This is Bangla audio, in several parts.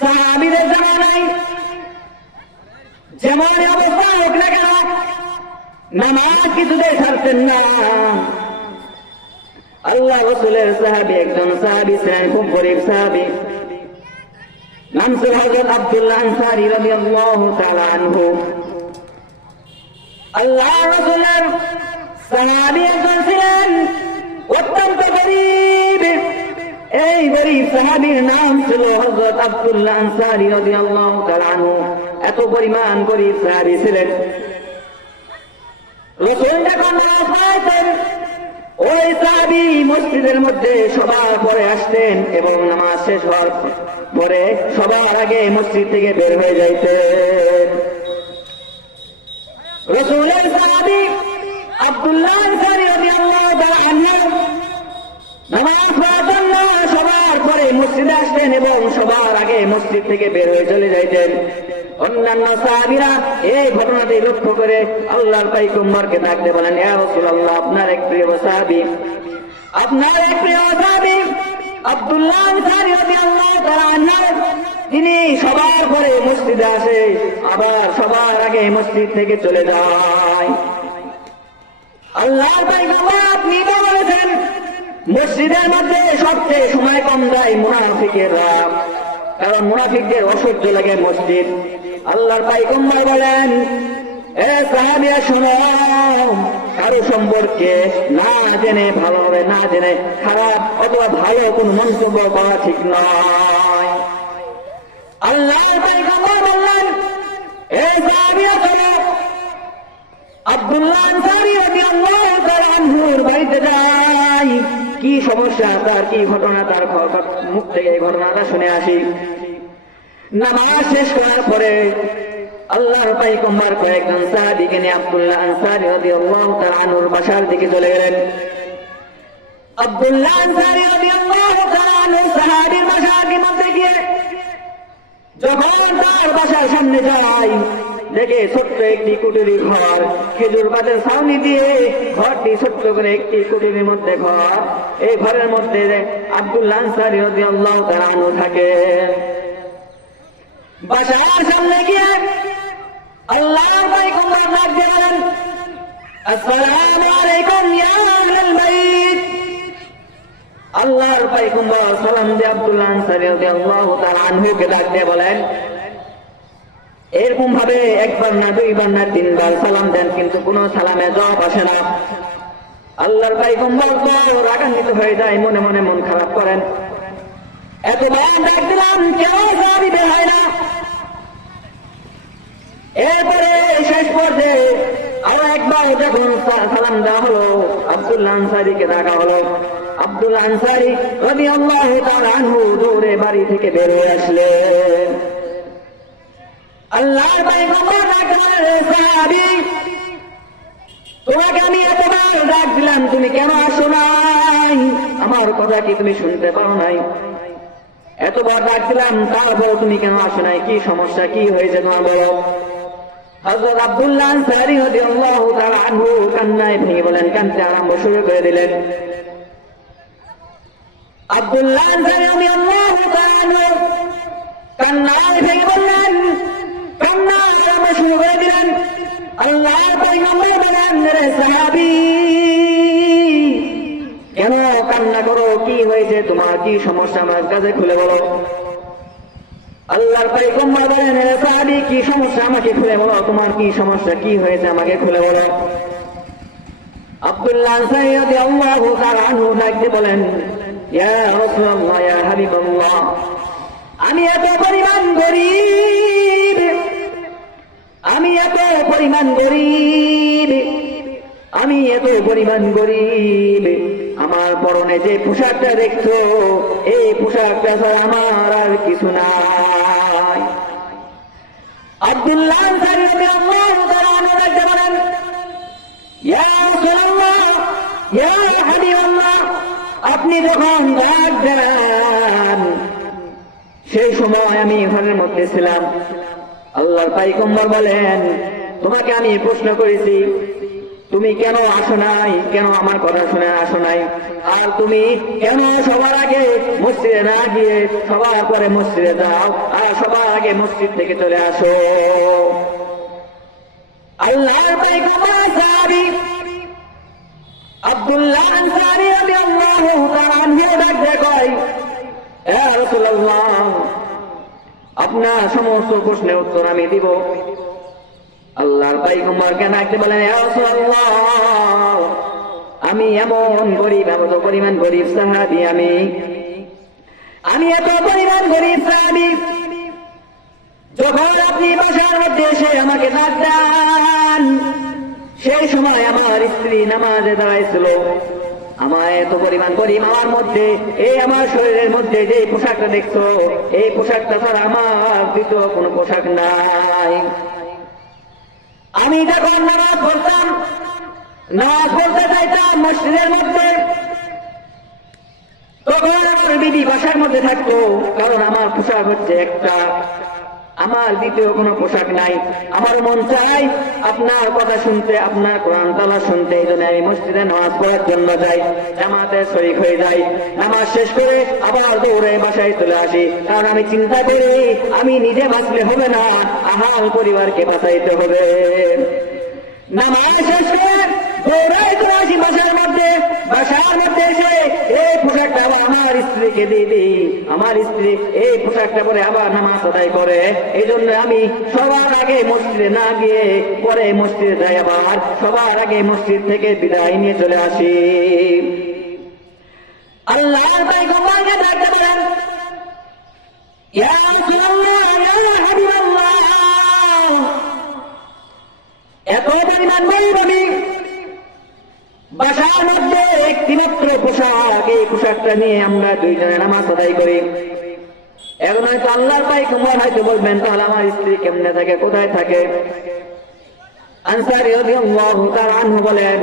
সাহাবিদের জামানায় যেমন অবস্থা হোক না কেন, নামাজ কিছুতেই ছাড়তেন না। আল্লাহ রসুলের সাহাবি একজন সাহাবি ছিলেন, খুব গরিব সাহাবি। নাম ছিল হজরত আব্দুল্লাহ আনসারি রাদিয়াল্লাহু তাআলা আনহু। আল্লাহ রসুলের সাহাবি একজন ছিলেন অত্যন্ত গরিব। এই গরিব সাহাবির নাম ছিল হজরত আব্দুল্লাহ আনসারি রাদিয়াল্লাহু তাআলা আনহু। এত পরিমাণ গরিব সাহাবি ছিলেন। রসুল যখন নামাজ ওই সাহাবি মসজিদের মধ্যে সবার পরে আসতেন এবং নামাজ শেষ হওয়ার পরে সবার আগে মসজিদ থেকে বের হয়ে যাইতেন। রসুলের সাহাবি আব্দুল্লাহ আনসারী রাদিয়াল্লাহু তাআলা আনহু সবার পরে মসজিদে আসতেন এবং সবার আগে মসজিদ থেকে বের হয়ে চলে যাইতেন। অন্যান্য সাহাবিরা এই ঘটনাটি লক্ষ্য করে আল্লাহর ডাকতে বলেন রাসূলুল্লাহ, আপনার এক প্রিয় সাহাবি। আপনার এক প্রিয় সাহাবি, আব্দুল্লাহ তিনি সবার পরে মসজিদে আসে, আবার সবার আগে মসজিদ থেকে চলে যায়। বলেছেন মসজিদের মধ্যে সবচেয়ে সময় কম যায় মুনাফিকেরা। কারণ মুনাফিকদের অসহ্য লাগে মসজিদ। আল্লাহর পাইকম্বার বলেন, এ সাহাবিয়া শোনো, কারও সম্পর্কে না জেনে ভালোভাবে না জেনে খারাপ অথবা ভালো কোন মন্তব্য করা ঠিক নয়। এ আব্দুল্লাহ বাড়িতে যাই। কি সমস্যা, তার কি ঘটনা, তার মুখ থেকে এই ঘটনাটা শুনে আসি। নামাজ শেষ করার পরে আল্লাহ পাইকম্বার কয়েকজন সাহাবীকে নিয়ে আব্দুল্লাহ আনসারী রাদিয়াল্লাহু তাআলা আনহুর বাসার দিকে চলে গেলেন। আব্দুল্লাহ আনসারী রাদিয়াল্লাহু তাআলা আনহু সাহাবীর বাসার মধ্যে গিয়ে যখন তার বাসার সামনে যাই দেখে ছোট্ট একটি কুটির ঘর। খেজুর পাতের ছাউনি দিয়ে ঘরটি ছোট্ট করে একটি কুটিরের মধ্যে ঘর। এই ঘরের মধ্যে আব্দুল্লাহ আনসারী থাকে। আল্লাহ আল্লাহর পাইকুম্বর সালাম দিয়ে আব্দুল্লাহ আনসারী রাদিয়াল্লাহু তাআলা আনহুকে ডাক দিয়ে বলেন এরকম ভাবে একবার না, দুইবার না, তিনবার সালাম দেন, কিন্তু কোন সালামে জবাব আসে না। আল্লাহর পাইকুম্বর রাগান্বিত হয়ে যায়, মনে মনে মন খারাপ করেন। আরও একবার হলো আব্দুল্লাহ আনসারি রবি আল্লাহ দৌড়ে বাড়ি থেকে বের হয়ে আসলেন। আল্লাহর পয়গম্বর ডাকলেন, "রে সাহাবী, তোমাকে আমি এতবার ডাক দিলাম তুমি কেন আসো নাই? আমার কথা কি তুমি শুনতে পারো নাই? এতবার ডাক দিলাম তারপরে তুমি কেন আসো নাই? কি সমস্যা কি হয়েছে তোমার বলো আব্দুল্লাহ করে দিলেন। আব্দুল্লাহ কি সমস্যা? আমার কাছে খুলে বলো। আল্লাহর পয়গম্বর বলেন সাহাবী, কি সমস্যা? আমাকে খুলে বলো। তোমার কি সমস্যা? কি হয়েছে? আমাকে খুলে বলো। আমি এত পরিমাণ গরিব। আমি এত পরিমাণ গরিব। আমি এত পরিমাণ গরিব। আমার পরনে যে পোশাকটা দেখছ, এই পোশাকটা ছাড়া আমার আর কিছু নাই। আপনি যখন সেই সময় আমি ঘরের মধ্যে ছিলাম। আল্লাহর পাইকম্বর বলেন, তোমাকে আমি প্রশ্ন করেছি তুমি কেন আসো নাই? কেন আমার কথা শুনে আসো নাই? আর তুমি কেন সবার আগে মসজিদে না গিয়ে সবার পরে মসজিদে যাও আর সবার আগে মসজিদ থেকে চলে আসো? আব্দুল্লাহ আপনার সমস্ত প্রশ্নের উত্তর আমি দিব। আল্লাহর পাইগম্বর কেন একটি বলেন আমি এমন গরিব এত পরিমাণ গরিব সাহাবী, আমি আমি এত পরিমাণ গরিব সাহাবী, যখন আপনি বাসার মধ্যে এসে আমাকে ডাক দেন, সেই সময় আমার স্ত্রী নামাজে দাঁড়াইছিল। আমার এত পরিমাণ গরিব আমার মধ্যে এই আমার শরীরের মধ্যে যে পোশাকটা দেখছ, এই পোশাকটা ছাড়া আমার দ্বিতীয় কোনো পোশাক নাই। আমি যখন নামাজ পড়তাম, নামাজ পড়তে চাইতাম মসজিদের মধ্যে তখন আমার বিধি বাসার মধ্যে থাকতো, কারণ আমার পোশাক হচ্ছে একটা আমার দ্বিতীয় কোনো পোশাক নাই। আমার মন চাই আপনার কথা শুনতে, আপনার কোরআন তালা শুনতে। এই জন্য আমি মসজিদে নামাজ পড়ার জন্য যাই, জামাতে শরিক হয়ে যাই। নামাজ শেষ করে আবার দৌড়ে বাসায় চলে আসি। কারণ আমি চিন্তা করি, আমি নিজে বাঁচলে হবে না, আহাল পরিবারকে বাঁচাইতে হবে। নামাজ শেষ করে দৌড়াই চলে আসি বাসার মধ্যে বাসার মধ্যে এসে আমার স্ত্রীকে দিয়ে আমার স্ত্রী এই পোশাকটা পরে আবার নামাজ আদায় করে। এই জন্য আমি সবার আগে মসজিদে না গিয়ে পরে মসজিদে যাই আবার, সবার আগে মসজিদ থেকে বিদায় নিয়ে চলে আসি। আল্লাহ এত পরিমাণ আমি বাসার মধ্যে একটি মাত্র পোশাক, এই পোশাকটা নিয়ে আমরা দুইজনে নামাজ আদায় করি। এখন হয়তো আল্লাহর পাই কুমার, হয়তো বলবেন, তাহলে আমার স্ত্রী কেমনে থাকে, কোথায় থাকে? বলেন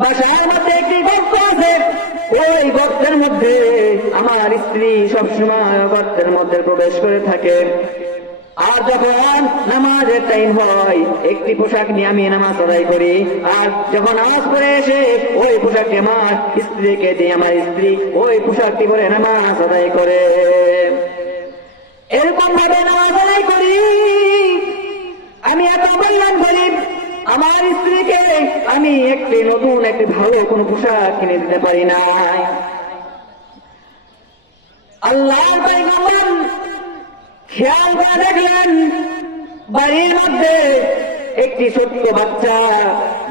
বাসার মধ্যে একটি আছে। ওই গর্তের মধ্যে আমার স্ত্রী সবসময় গর্তের মধ্যে প্রবেশ করে থাকে। আর যখন নামাজের টাইম হয়, একটি পোশাক নিয়ে আমি নামাজ আদায় করি। আর যখন নামাজ পড়ে এসে ওই পোশাকটি আমার স্ত্রীকে দিয়ে আমার স্ত্রী ওই পোশাকটি পরে নামাজ আদায় করে। এরকম ভাবে নামাজ আদায় করি। আমি এত পরিমাণ গরিব আমার স্ত্রীকে আমি একটি নতুন, একটি ভালো কোনো পোশাক কিনে দিতে পারি না আল্লাহ খেয়াল করে দেখলেন, বাড়ির মধ্যে একটি ছোট্ট বাচ্চা,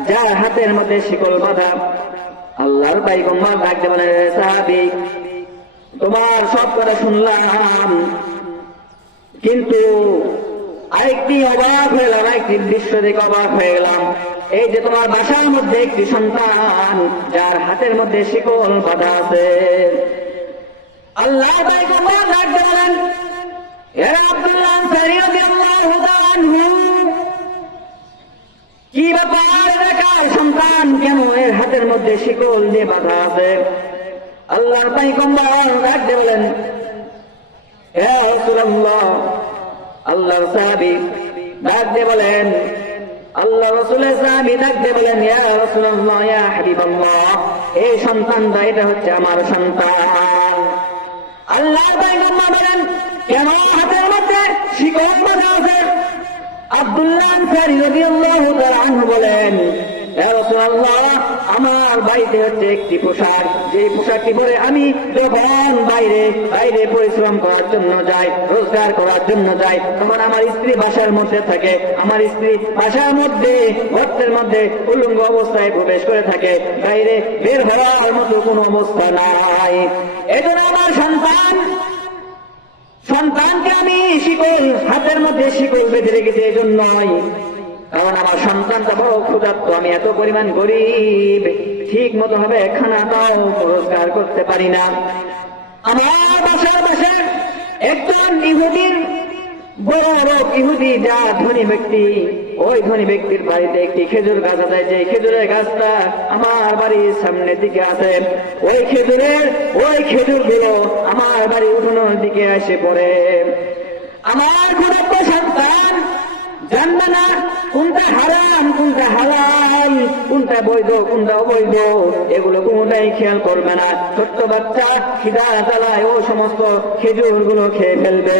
যার হাতের মধ্যে শিকল বাঁধা। আল্লাহর পাইগম্বর ডাকতে বলে, সাহাবি, তোমার সব কথা শুনলাম। কিন্তু আরেকটি অবাক হয়ে গেলাম একটি দৃশ্য দেখে অবাক হয়ে গেলাম। এই যে তোমার বাসার মধ্যে একটি সন্তান, যার হাতের মধ্যে শিকল বাঁধা আছে। আল্লাহ ভাই পাইগম্বর ডাকতে বলেন কি ব্যাপার দেখার সন্তান? কেন এর হাতের মধ্যে শিকল দিয়ে বাঁধা আছে? আল্লাহর পাইগম্বর ডাকতে বলেন আল্লাহর সাহাবী ডাকতে বলেন আল্লাহ রসুলের সাহাবী ডাকতে বলেন, ইয়া রাসূলুল্লাহ, ইয়া হাবিবাল্লাহ, এই সন্তানটা, এটা হচ্ছে আমার সন্তান। আল্লাহ পাইগম্বর বলেন যাই, রোজগার করার জন্য যাই, তখন আমার স্ত্রী বাসার মধ্যে থাকে। আমার স্ত্রী বাসার মধ্যে, গর্তের মধ্যে উলঙ্গ অবস্থায় প্রবেশ করে থাকে। বাইরে বের হওয়ার মতো কোনো অবস্থা নাই। এজন্য আমার সন্তান সন্তানকে আমি শিকল, হাতের মধ্যে শিকল বেঁধে রেখেছি এই জন্যই কারণ আমার সন্তানটা বড় ক্ষুধার্ত, আমি এত পরিমাণ গরিব ঠিক মতো ভাবে খানাটাও রোজগার করতে পারি না। আমার বাসার পাশে একজন ইহুদির বড় যা ধনী ব্যক্তি, ওই ধনী ব্যক্তির বাড়িতে একটি খেজুর গাছ যে গাছটা আমার বাড়ির সামনের দিকে আছে। ওই খেজুরের, ওই আমার উঠোনোর দিকে এসে আমার জানবে না কোনটা কোনটা কোনটা বৈধ, কোনটা এগুলো খেয়াল করবে না। ছোট্ট বাচ্চা খিদা জ্বালায় ও সমস্ত খেজুরগুলো খেয়ে ফেলবে।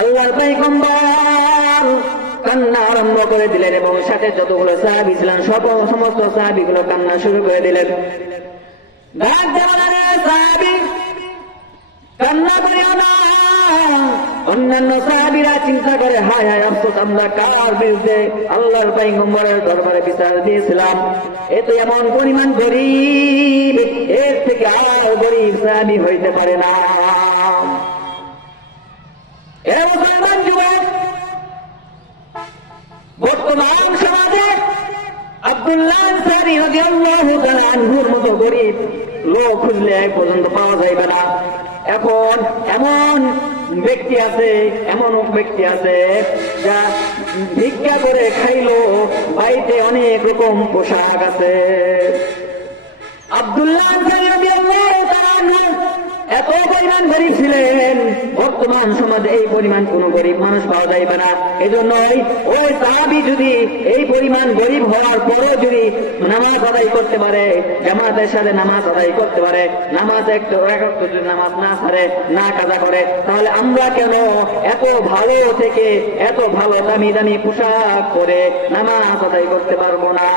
আল্লাহর পাইগম্বর কান্না আরম্ভ করে দিলেন এবং সাথে যতগুলো সাহাবি ছিলেন, সব সমস্ত সাহাবিগুলো কান্না শুরু করে দিলেন। কান্না অন্যান্য সাহাবিরা চিন্তা করে, হায় হায়, আফসোস, আমরা কার বিরুদ্ধে আল্লাহর পাইগম্বরের দরবারে বিচার দিয়েছিলাম? এ তো এমন পরিমাণ গরিব, এর থেকে আর গরিব সাহাবি হইতে পারে না। ব্যক্তি আছে যা ভিক্ষা করে খাইলো অনেক রকম পোশাক আছে। আব্দুল্লাহ আনসারী রাদিয়াল্লাহু তাআলা আনহু এত পরিমাণ গরিব ছিলেন। বর্তমান সমাজে এই পরিমাণ কোন গরিব মানুষ পাওয়া যাইবে না। এজন্যই ওই সাহাবি যদি এই পরিমাণ গরিব হওয়ার পরেও যদি নামাজ আদায় করতে পারে, জামাতের সাথে নামাজ আদায় করতে পারে, নামাজ একটু একত্র যদি নামাজ না ছাড়ে না কাজা করে, তাহলে আমরা কেন এত ভালো থেকে এত ভালো দামি দামি পোশাক পরে নামাজ আদায় করতে পারব না?